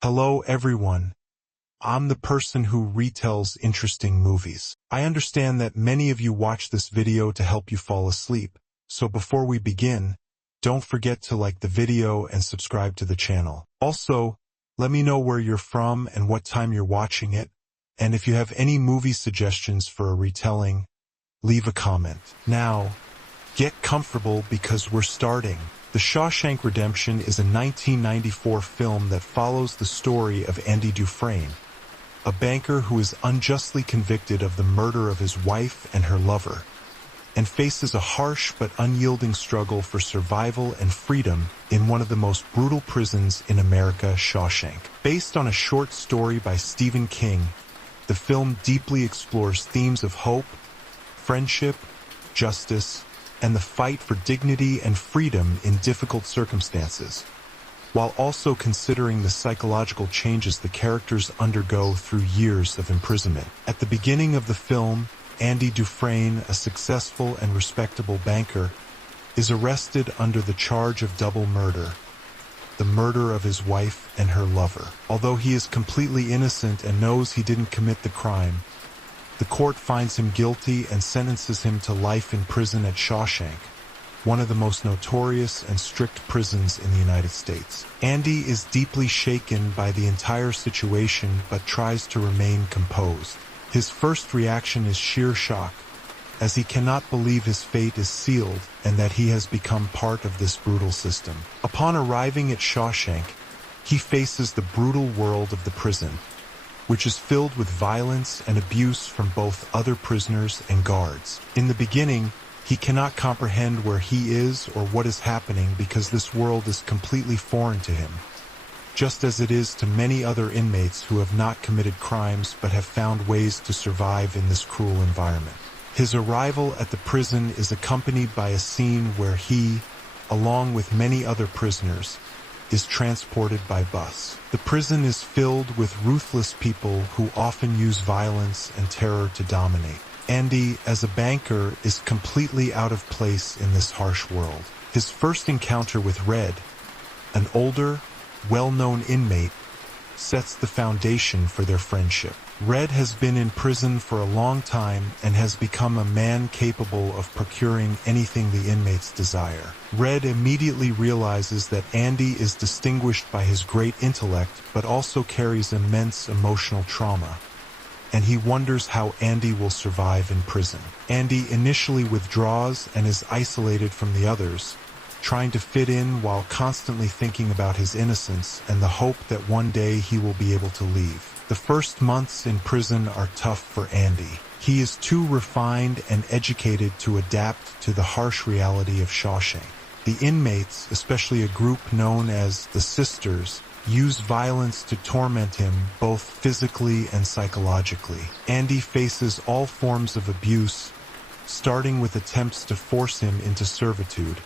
Hello everyone. I'm the person who retells interesting movies. I understand that many of you watch this video to help you fall asleep, so before we begin, don't forget to like the video and subscribe to the channel. Also, let me know where you're from and what time you're watching it, and if you have any movie suggestions for a retelling, leave a comment. Now, get comfortable because we're starting. The Shawshank Redemption is a 1994 film that follows the story of Andy Dufresne, a banker who is unjustly convicted of the murder of his wife and her lover, and faces a harsh but unyielding struggle for survival and freedom in one of the most brutal prisons in America, Shawshank. Based on a short story by Stephen King, the film deeply explores themes of hope, friendship, justice, and the fight for dignity and freedom in difficult circumstances, while also considering the psychological changes the characters undergo through years of imprisonment. At the beginning of the film, Andy Dufresne, a successful and respectable banker, is arrested under the charge of double murder, the murder of his wife and her lover. Although he is completely innocent and knows he didn't commit the crime, the court finds him guilty and sentences him to life in prison at Shawshank, one of the most notorious and strict prisons in the United States. Andy is deeply shaken by the entire situation but tries to remain composed. His first reaction is sheer shock, as he cannot believe his fate is sealed and that he has become part of this brutal system. Upon arriving at Shawshank, he faces the brutal world of the prison, which is filled with violence and abuse from both other prisoners and guards. In the beginning, he cannot comprehend where he is or what is happening because this world is completely foreign to him, just as it is to many other inmates who have not committed crimes but have found ways to survive in this cruel environment. His arrival at the prison is accompanied by a scene where he, along with many other prisoners, is transported by bus. The prison is filled with ruthless people who often use violence and terror to dominate. Andy, as a banker, is completely out of place in this harsh world. His first encounter with Red, an older, well-known inmate, sets the foundation for their friendship. Red has been in prison for a long time and has become a man capable of procuring anything the inmates desire. Red immediately realizes that Andy is distinguished by his great intellect but also carries immense emotional trauma, and he wonders how Andy will survive in prison. Andy initially withdraws and is isolated from the others, trying to fit in while constantly thinking about his innocence and the hope that one day he will be able to leave. The first months in prison are tough for Andy. He is too refined and educated to adapt to the harsh reality of Shawshank. The inmates, especially a group known as the Sisters, use violence to torment him both physically and psychologically. Andy faces all forms of abuse, starting with attempts to force him into servitude,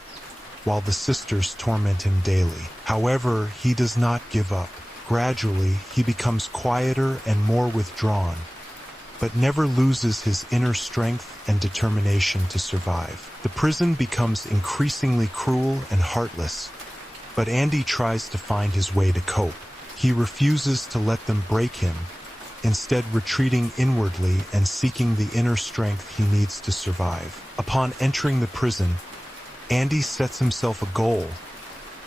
while the Sisters torment him daily. However, he does not give up. Gradually, he becomes quieter and more withdrawn, but never loses his inner strength and determination to survive. The prison becomes increasingly cruel and heartless, but Andy tries to find his way to cope. He refuses to let them break him, instead retreating inwardly and seeking the inner strength he needs to survive. Upon entering the prison, Andy sets himself a goal: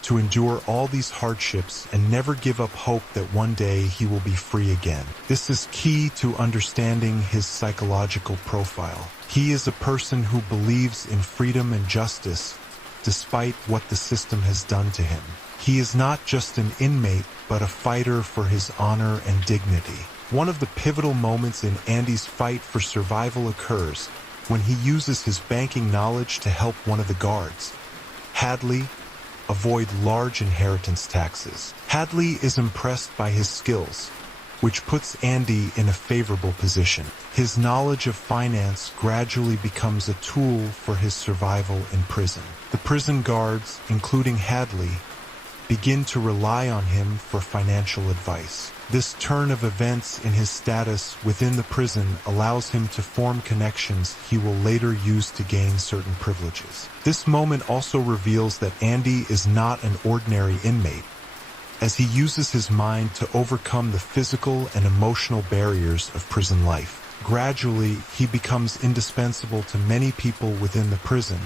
to endure all these hardships and never give up hope that one day he will be free again. This is key to understanding his psychological profile. He is a person who believes in freedom and justice, despite what the system has done to him. He is not just an inmate, but a fighter for his honor and dignity. One of the pivotal moments in Andy's fight for survival occurs when he uses his banking knowledge to help one of the guards, Hadley, avoid large inheritance taxes. Hadley is impressed by his skills, which puts Andy in a favorable position. His knowledge of finance gradually becomes a tool for his survival in prison. The prison guards, including Hadley, begin to rely on him for financial advice. This turn of events in his status within the prison allows him to form connections he will later use to gain certain privileges. This moment also reveals that Andy is not an ordinary inmate. as he uses his mind to overcome the physical and emotional barriers of prison life. Gradually, he becomes indispensable to many people within the prison,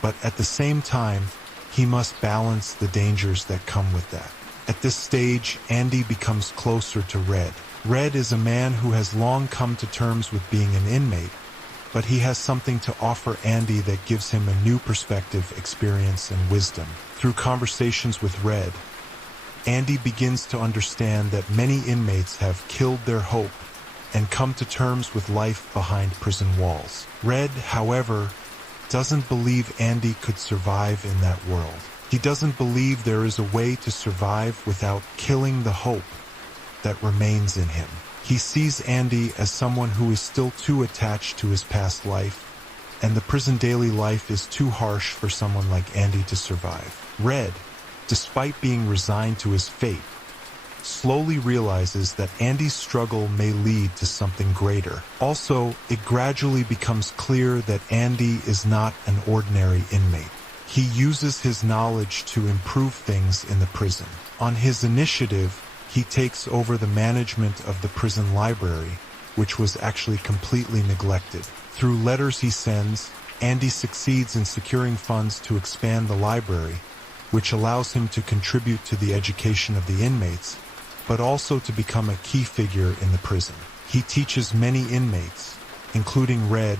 but at the same time, he must balance the dangers that come with that. At this stage, Andy becomes closer to Red. Red is a man who has long come to terms with being an inmate, but he has something to offer Andy that gives him a new perspective, experience, and wisdom. Through conversations with Red, Andy begins to understand that many inmates have killed their hope and come to terms with life behind prison walls. Red, however, doesn't believe Andy could survive in that world. He doesn't believe there is a way to survive without killing the hope that remains in him. He sees Andy as someone who is still too attached to his past life, and the prison daily life is too harsh for someone like Andy to survive. Red, despite being resigned to his fate, slowly realizes that Andy's struggle may lead to something greater. Also, it gradually becomes clear that Andy is not an ordinary inmate. He uses his knowledge to improve things in the prison. On his initiative, he takes over the management of the prison library, which was actually completely neglected. Through letters he sends, Andy succeeds in securing funds to expand the library, which allows him to contribute to the education of the inmates, but also to become a key figure in the prison. He teaches many inmates, including Red,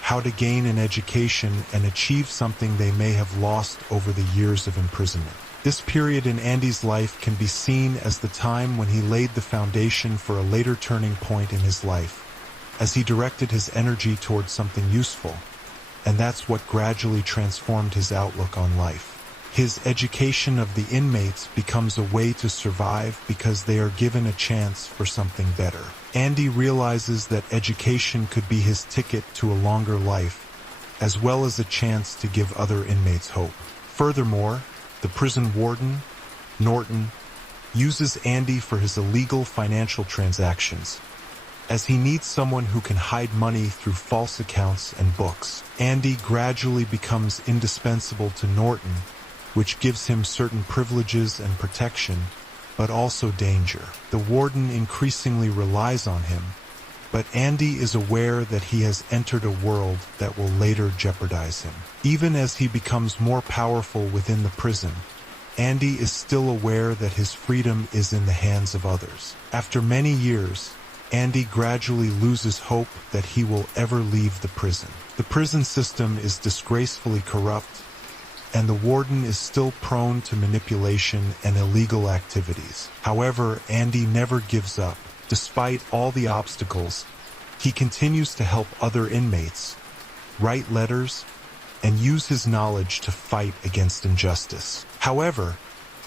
how to gain an education and achieve something they may have lost over the years of imprisonment. This period in Andy's life can be seen as the time when he laid the foundation for a later turning point in his life, as he directed his energy towards something useful, and that's what gradually transformed his outlook on life. His education of the inmates becomes a way to survive because they are given a chance for something better. Andy realizes that education could be his ticket to a longer life, as well as a chance to give other inmates hope. Furthermore, the prison warden, Norton, uses Andy for his illegal financial transactions, as he needs someone who can hide money through false accounts and books. Andy gradually becomes indispensable to Norton, which gives him certain privileges and protection, but also danger. The warden increasingly relies on him, but Andy is aware that he has entered a world that will later jeopardize him. Even as he becomes more powerful within the prison, Andy is still aware that his freedom is in the hands of others. After many years, Andy gradually loses hope that he will ever leave the prison. The prison system is disgracefully corrupt, and the warden is still prone to manipulation and illegal activities. However, Andy never gives up. Despite all the obstacles, he continues to help other inmates, write letters, and use his knowledge to fight against injustice. However,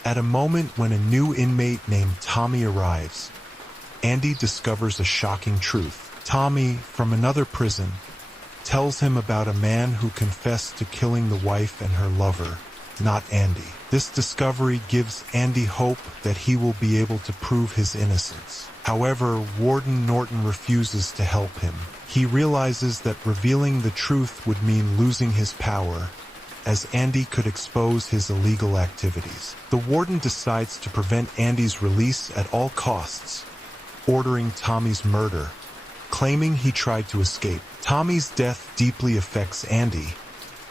at a moment when a new inmate named Tommy arrives, Andy discovers a shocking truth. Tommy, from another prison, tells him about a man who confessed to killing the wife and her lover, not Andy. This discovery gives Andy hope that he will be able to prove his innocence. However, Warden Norton refuses to help him. He realizes that revealing the truth would mean losing his power, as Andy could expose his illegal activities. The warden decides to prevent Andy's release at all costs, ordering Tommy's murder, claiming he tried to escape. Tommy's death deeply affects Andy,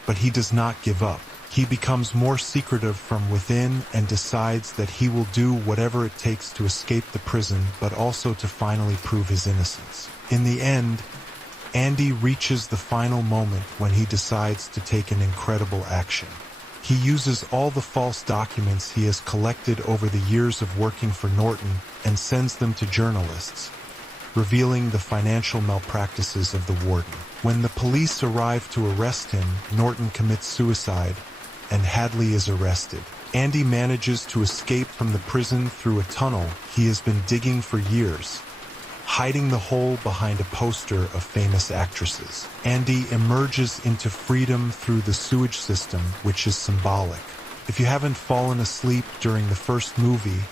but he does not give up. He becomes more secretive from within and decides that he will do whatever it takes to escape the prison, but also to finally prove his innocence. In the end, Andy reaches the final moment when he decides to take an incredible action. He uses all the false documents he has collected over the years of working for Norton and sends them to journalists, revealing the financial malpractices of the warden. When the police arrive to arrest him, Norton commits suicide, and Hadley is arrested. Andy manages to escape from the prison through a tunnel he has been digging for years, hiding the hole behind a poster of famous actresses. Andy emerges into freedom through the sewage system, which is symbolic. If you haven't fallen asleep during the first movie,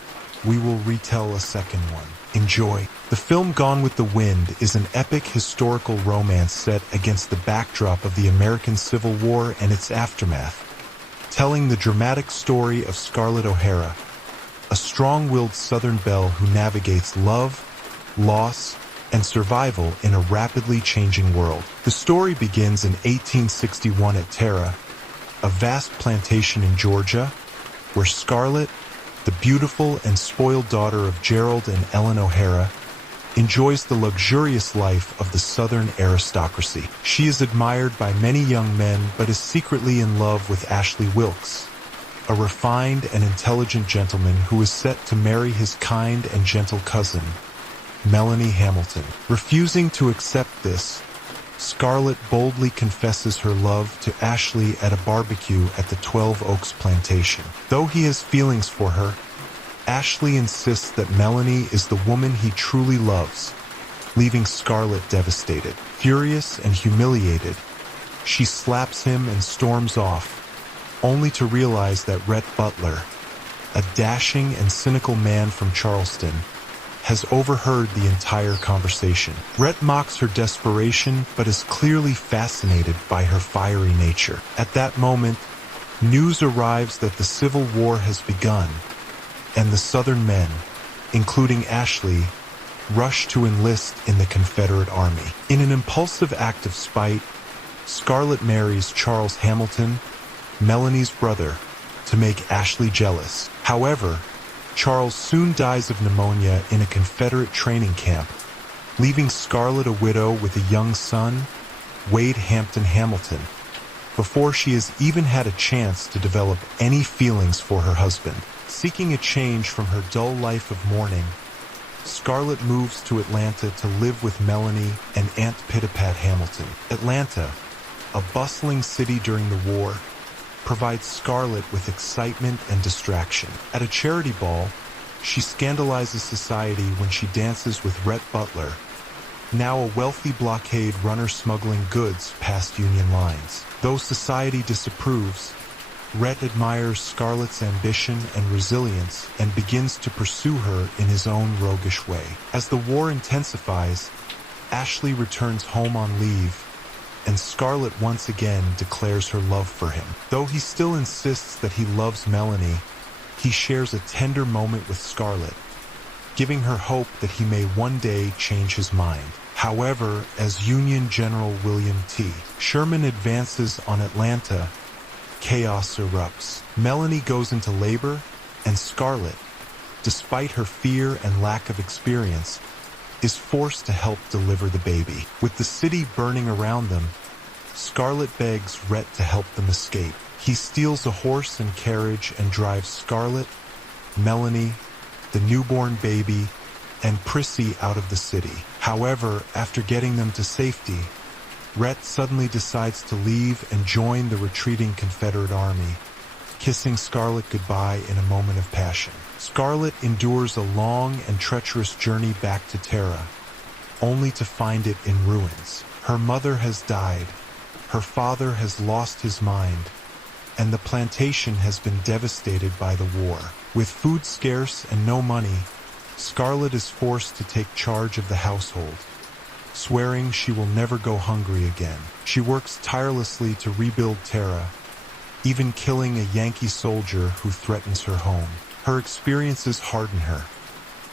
we will retell a second one. Enjoy. The film Gone with the Wind is an epic historical romance set against the backdrop of the American Civil War and its aftermath, telling the dramatic story of Scarlett O'Hara, a strong-willed Southern belle who navigates love, loss, and survival in a rapidly changing world. The story begins in 1861 at Tara, a vast plantation in Georgia, where Scarlett, the beautiful and spoiled daughter of Gerald and Ellen O'Hara, enjoys the luxurious life of the Southern aristocracy. She is admired by many young men but is secretly in love with Ashley Wilkes, a refined and intelligent gentleman who is set to marry his kind and gentle cousin, Melanie Hamilton. Refusing to accept this, Scarlett boldly confesses her love to Ashley at a barbecue at the 12 Oaks plantation. Though he has feelings for her, Ashley insists that Melanie is the woman he truly loves, leaving Scarlett devastated. Furious and humiliated, she slaps him and storms off, only to realize that Rhett Butler, a dashing and cynical man from Charleston, has overheard the entire conversation. Rhett mocks her desperation but is clearly fascinated by her fiery nature. At that moment, news arrives that the Civil War has begun, and the Southern men, including Ashley, rush to enlist in the Confederate Army. In an impulsive act of spite, Scarlett marries Charles Hamilton, Melanie's brother, to make Ashley jealous. However, Charles soon dies of pneumonia in a Confederate training camp, leaving Scarlett a widow with a young son, Wade Hampton Hamilton, before she has even had a chance to develop any feelings for her husband. Seeking a change from her dull life of mourning, Scarlett moves to Atlanta to live with Melanie and Aunt Pitapat Hamilton. Atlanta, a bustling city during the war, provides Scarlett with excitement and distraction. At a charity ball, she scandalizes society when she dances with Rhett Butler, now a wealthy blockade runner smuggling goods past Union lines. Though society disapproves, Rhett admires Scarlett's ambition and resilience and begins to pursue her in his own roguish way. As the war intensifies, Ashley returns home on leave, and Scarlett once again declares her love for him. Though he still insists that he loves Melanie, he shares a tender moment with Scarlett, giving her hope that he may one day change his mind. However, as Union General William T. Sherman advances on Atlanta, chaos erupts. Melanie goes into labor, and Scarlett, despite her fear and lack of experience, is forced to help deliver the baby. With the city burning around them, Scarlett begs Rhett to help them escape. He steals a horse and carriage and drives Scarlett, Melanie, the newborn baby, and Prissy out of the city. However, after getting them to safety, Rhett suddenly decides to leave and join the retreating Confederate army, kissing Scarlett goodbye in a moment of passion. Scarlett endures a long and treacherous journey back to Tara, only to find it in ruins. Her mother has died, her father has lost his mind, and the plantation has been devastated by the war. With food scarce and no money, Scarlett is forced to take charge of the household, swearing she will never go hungry again. She works tirelessly to rebuild Tara, even killing a Yankee soldier who threatens her home. Her experiences harden her,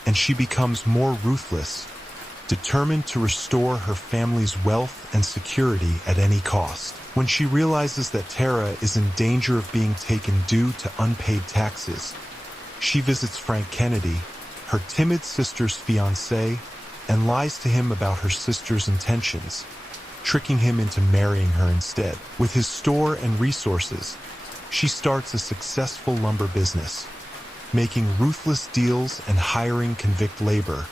and she becomes more ruthless, determined to restore her family's wealth and security at any cost. When she realizes that Tara is in danger of being taken due to unpaid taxes, she visits Frank Kennedy, her timid sister's fiancé, and lies to him about her sister's intentions, tricking him into marrying her instead. With his store and resources, she starts a successful lumber business, making ruthless deals and hiring convict labor,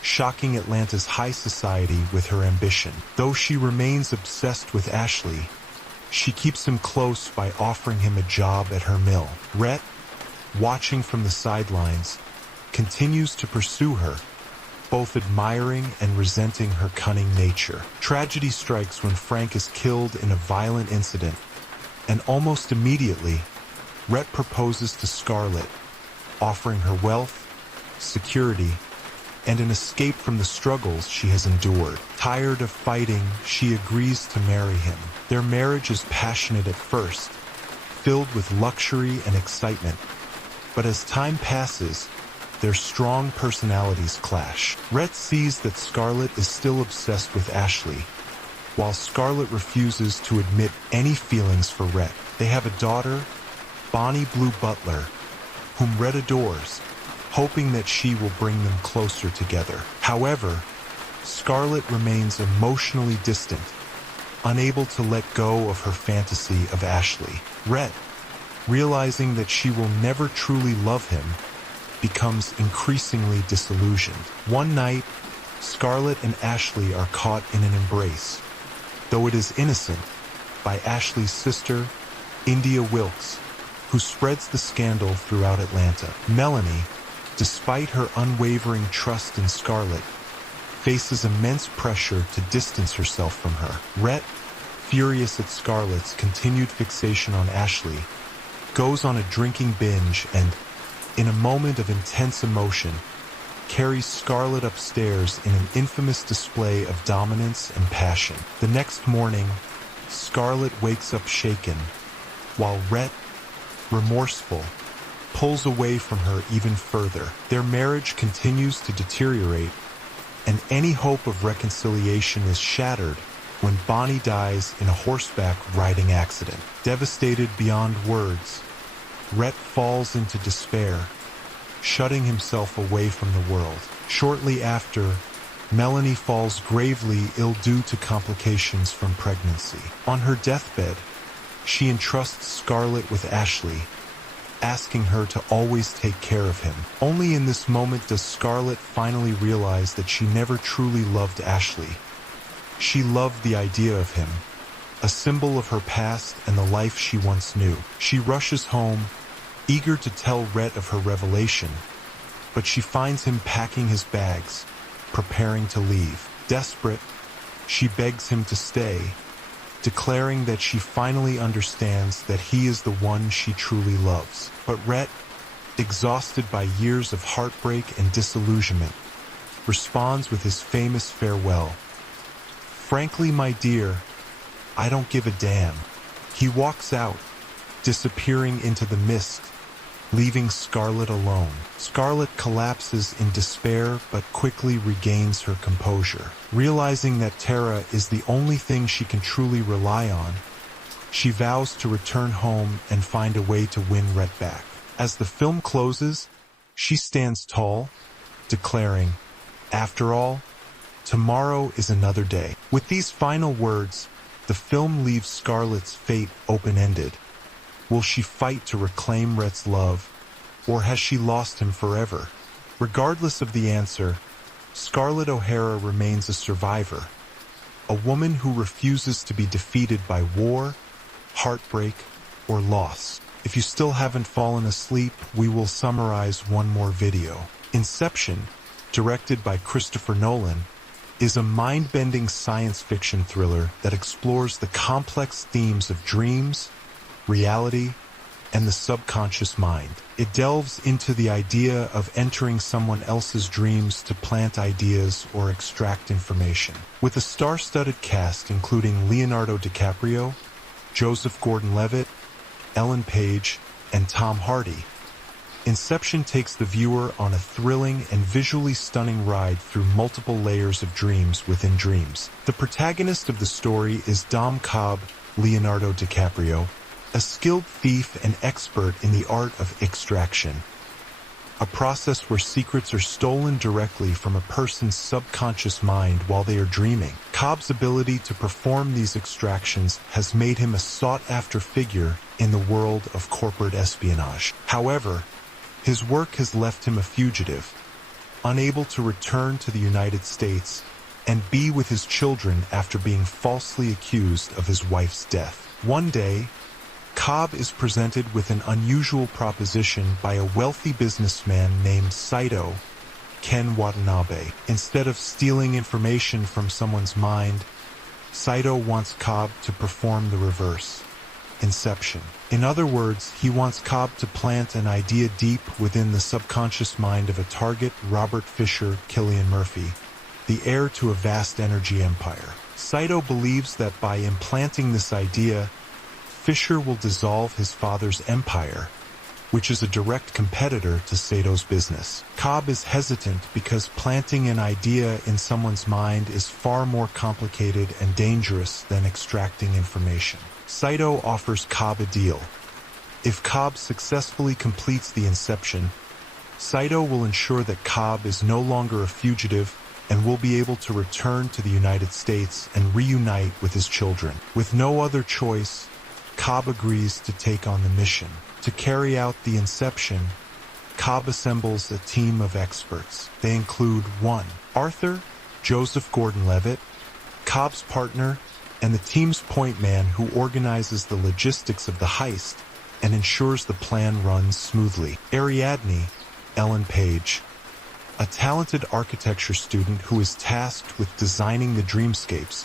shocking Atlanta's high society with her ambition. Though she remains obsessed with Ashley, she keeps him close by offering him a job at her mill. Rhett, watching from the sidelines, continues to pursue her, both admiring and resenting her cunning nature. Tragedy strikes when Frank is killed in a violent incident, and almost immediately, Rhett proposes to Scarlett, offering her wealth, security, and an escape from the struggles she has endured. Tired of fighting, she agrees to marry him. Their marriage is passionate at first, filled with luxury and excitement, But as time passes, their strong personalities clash. Rhett sees that Scarlett is still obsessed with Ashley, while Scarlett refuses to admit any feelings for Rhett. They have a daughter, Bonnie Blue Butler, whom Rhett adores, hoping that she will bring them closer together. However, Scarlett remains emotionally distant, unable to let go of her fantasy of Ashley. Rhett, realizing that she will never truly love him, becomes increasingly disillusioned. One night, Scarlett and Ashley are caught in an embrace, though it is innocent, by Ashley's sister, India Wilkes, who spreads the scandal throughout Atlanta. Melanie, despite her unwavering trust in Scarlett, faces immense pressure to distance herself from her. Rhett, furious at Scarlett's continued fixation on Ashley, goes on a drinking binge and, in a moment of intense emotion, carries Scarlett upstairs in an infamous display of dominance and passion. The next morning, Scarlett wakes up shaken, while Rhett, remorseful, pulls away from her even further. Their marriage continues to deteriorate, and any hope of reconciliation is shattered when Bonnie dies in a horseback riding accident. Devastated beyond words, Rhett falls into despair, shutting himself away from the world. Shortly after, Melanie falls gravely ill due to complications from pregnancy. On her deathbed, she entrusts Scarlett with Ashley, asking her to always take care of him. Only in this moment does Scarlett finally realize that she never truly loved Ashley. She loved the idea of him, a symbol of her past and the life she once knew. She rushes home, eager to tell Rhett of her revelation, but she finds him packing his bags, preparing to leave. Desperate, she begs him to stay, declaring that she finally understands that he is the one she truly loves. But Rhett, exhausted by years of heartbreak and disillusionment, responds with his famous farewell. "Frankly, my dear, I don't give a damn." He walks out, disappearing into the mist, leaving Scarlett alone. Scarlett collapses in despair but quickly regains her composure. Realizing that Tara is the only thing she can truly rely on, she vows to return home and find a way to win Rhett back. As the film closes, she stands tall, declaring, "After all, tomorrow is another day." With these final words, the film leaves Scarlett's fate open-ended. Will she fight to reclaim Rhett's love, or has she lost him forever? Regardless of the answer, Scarlett O'Hara remains a survivor, a woman who refuses to be defeated by war, heartbreak, or loss. If you still haven't fallen asleep, we will summarize one more video. Inception, directed by Christopher Nolan, is a mind-bending science fiction thriller that explores the complex themes of dreams, reality, and the subconscious mind. It delves into the idea of entering someone else's dreams to plant ideas or extract information. With a star-studded cast including Leonardo DiCaprio, Joseph Gordon-Levitt, Ellen Page, and Tom Hardy, Inception takes the viewer on a thrilling and visually stunning ride through multiple layers of dreams within dreams. The protagonist of the story is Dom Cobb, Leonardo DiCaprio, a skilled thief and expert in the art of extraction, a process where secrets are stolen directly from a person's subconscious mind while they are dreaming. Cobb's ability to perform these extractions has made him a sought-after figure in the world of corporate espionage. However, his work has left him a fugitive, unable to return to the United States and be with his children after being falsely accused of his wife's death. One day, Cobb is presented with an unusual proposition by a wealthy businessman named Saito Ken Watanabe. Instead of stealing information from someone's mind, Saito wants Cobb to perform the reverse. Inception. In other words, he wants Cobb to plant an idea deep within the subconscious mind of a target, Robert Fisher Cillian Murphy, the heir to a vast energy empire. Saito believes that by implanting this idea, Fisher will dissolve his father's empire, which is a direct competitor to Sato's business. Cobb is hesitant because planting an idea in someone's mind is far more complicated and dangerous than extracting information. Saito offers Cobb a deal. If Cobb successfully completes the inception, Saito will ensure that Cobb is no longer a fugitive and will be able to return to the United States and reunite with his children. With no other choice, Cobb agrees to take on the mission. To carry out the inception, Cobb assembles a team of experts. They include 1. Arthur, Joseph Gordon-Levitt, Cobb's partner, and the team's point man who organizes the logistics of the heist and ensures the plan runs smoothly. Ariadne, Ellen Page, a talented architecture student who is tasked with designing the dreamscapes,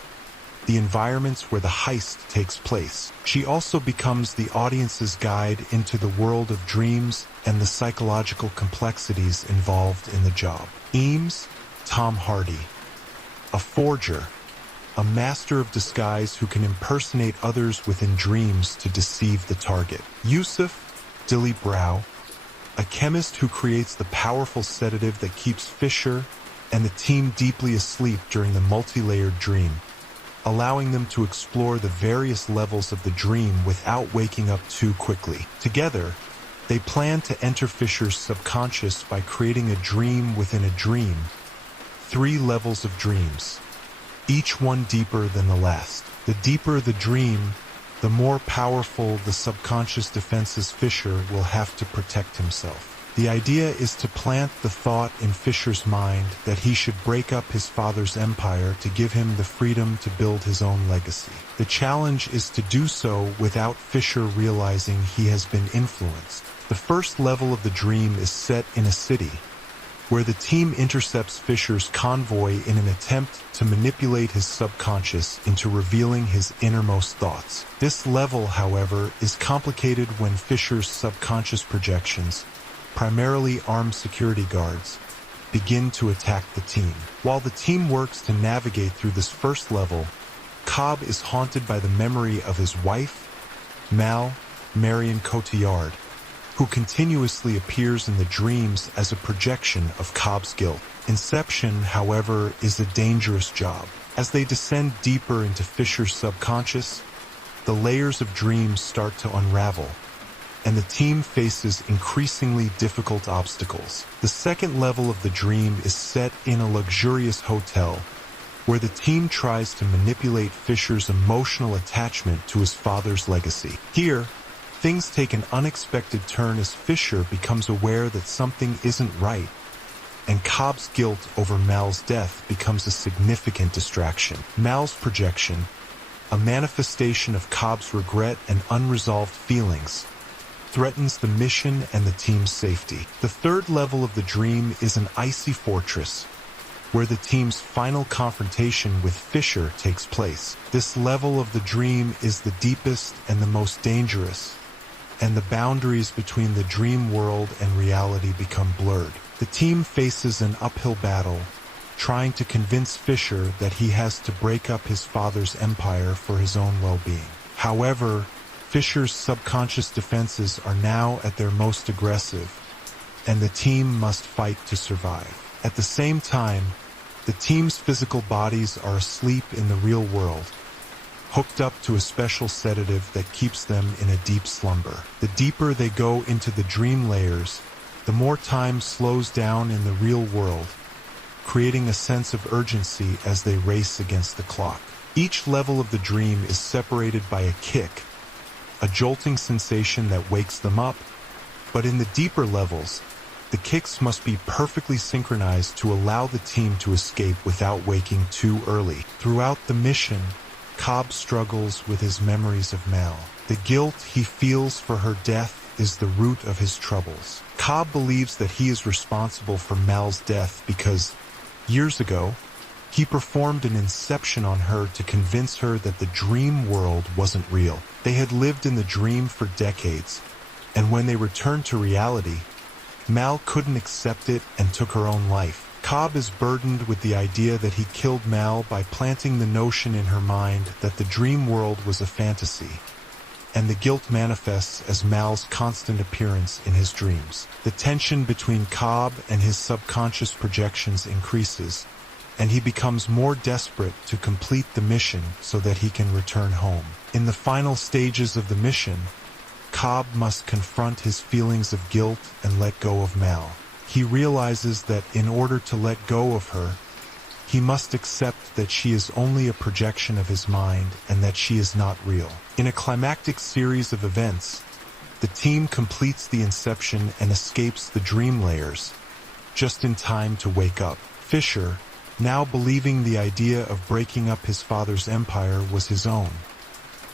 the environments where the heist takes place. She also becomes the audience's guide into the world of dreams and the psychological complexities involved in the job. Eames, Tom Hardy, a forger, a master of disguise who can impersonate others within dreams to deceive the target. Yusuf, Dilly Brow, a chemist who creates the powerful sedative that keeps Fisher and the team deeply asleep during the multi-layered dream, allowing them to explore the various levels of the dream without waking up too quickly. Together, they plan to enter Fisher's subconscious by creating a dream within a dream, 3 levels of dreams, each one deeper than the last. The deeper the dream, the more powerful the subconscious defenses Fisher will have to protect himself. The idea is to plant the thought in Fisher's mind that he should break up his father's empire to give him the freedom to build his own legacy. The challenge is to do so without Fisher realizing he has been influenced. The first level of the dream is set in a city, where the team intercepts Fisher's convoy in an attempt to manipulate his subconscious into revealing his innermost thoughts. This level, however, is complicated when Fisher's subconscious projections, primarily armed security guards, begin to attack the team. While the team works to navigate through this first level, Cobb is haunted by the memory of his wife, Marion Cotillard, who continuously appears in the dreams as a projection of Cobb's guilt. Inception, however, is a dangerous job. As they descend deeper into Fisher's subconscious, the layers of dreams start to unravel, and the team faces increasingly difficult obstacles. The second level of the dream is set in a luxurious hotel, where the team tries to manipulate Fisher's emotional attachment to his father's legacy. Here, things take an unexpected turn as Fisher becomes aware that something isn't right, and Cobb's guilt over Mal's death becomes a significant distraction. Mal's projection, a manifestation of Cobb's regret and unresolved feelings, threatens the mission and the team's safety. The third level of the dream is an icy fortress, where the team's final confrontation with Fisher takes place. This level of the dream is the deepest and the most dangerous, and the boundaries between the dream world and reality become blurred. The team faces an uphill battle, trying to convince Fisher that he has to break up his father's empire for his own well-being. However, Fisher's subconscious defenses are now at their most aggressive, and the team must fight to survive. At the same time, the team's physical bodies are asleep in the real world, hooked up to a special sedative that keeps them in a deep slumber. The deeper they go into the dream layers, the more time slows down in the real world, creating a sense of urgency as they race against the clock. Each level of the dream is separated by a kick, a jolting sensation that wakes them up, but in the deeper levels, the kicks must be perfectly synchronized to allow the team to escape without waking too early. Throughout the mission, Cobb struggles with his memories of Mal. The guilt he feels for her death is the root of his troubles. Cobb believes that he is responsible for Mal's death because, years ago, he performed an inception on her to convince her that the dream world wasn't real. They had lived in the dream for decades, and when they returned to reality, Mal couldn't accept it and took her own life. Cobb is burdened with the idea that he killed Mal by planting the notion in her mind that the dream world was a fantasy, and the guilt manifests as Mal's constant appearance in his dreams. The tension between Cobb and his subconscious projections increases, and he becomes more desperate to complete the mission so that he can return home. In the final stages of the mission, Cobb must confront his feelings of guilt and let go of Mal. He realizes that in order to let go of her, he must accept that she is only a projection of his mind and that she is not real. In a climactic series of events, the team completes the inception and escapes the dream layers, just in time to wake up. Fisher, now believing the idea of breaking up his father's empire was his own,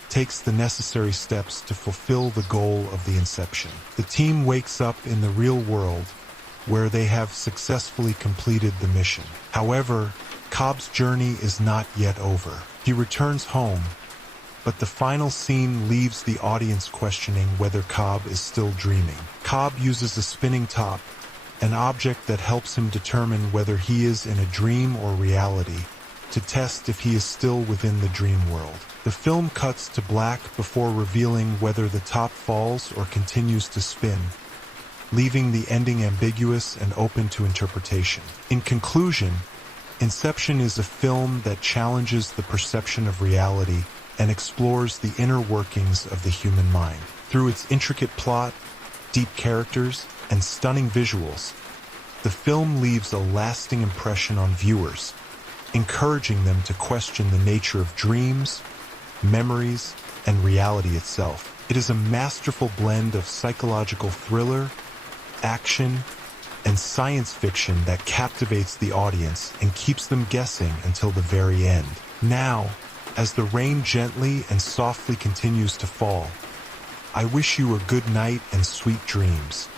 takes the necessary steps to fulfill the goal of the inception. The team wakes up in the real world, where they have successfully completed the mission. However, Cobb's journey is not yet over. He returns home, but the final scene leaves the audience questioning whether Cobb is still dreaming. Cobb uses a spinning top, an object that helps him determine whether he is in a dream or reality, to test if he is still within the dream world. The film cuts to black before revealing whether the top falls or continues to spin, leaving the ending ambiguous and open to interpretation. In conclusion, Inception is a film that challenges the perception of reality and explores the inner workings of the human mind. Through its intricate plot, deep characters, and stunning visuals, the film leaves a lasting impression on viewers, encouraging them to question the nature of dreams, memories, and reality itself. It is a masterful blend of psychological thriller, action, and science fiction that captivates the audience and keeps them guessing until the very end. Now, as the rain gently and softly continues to fall, I wish you a good night and sweet dreams.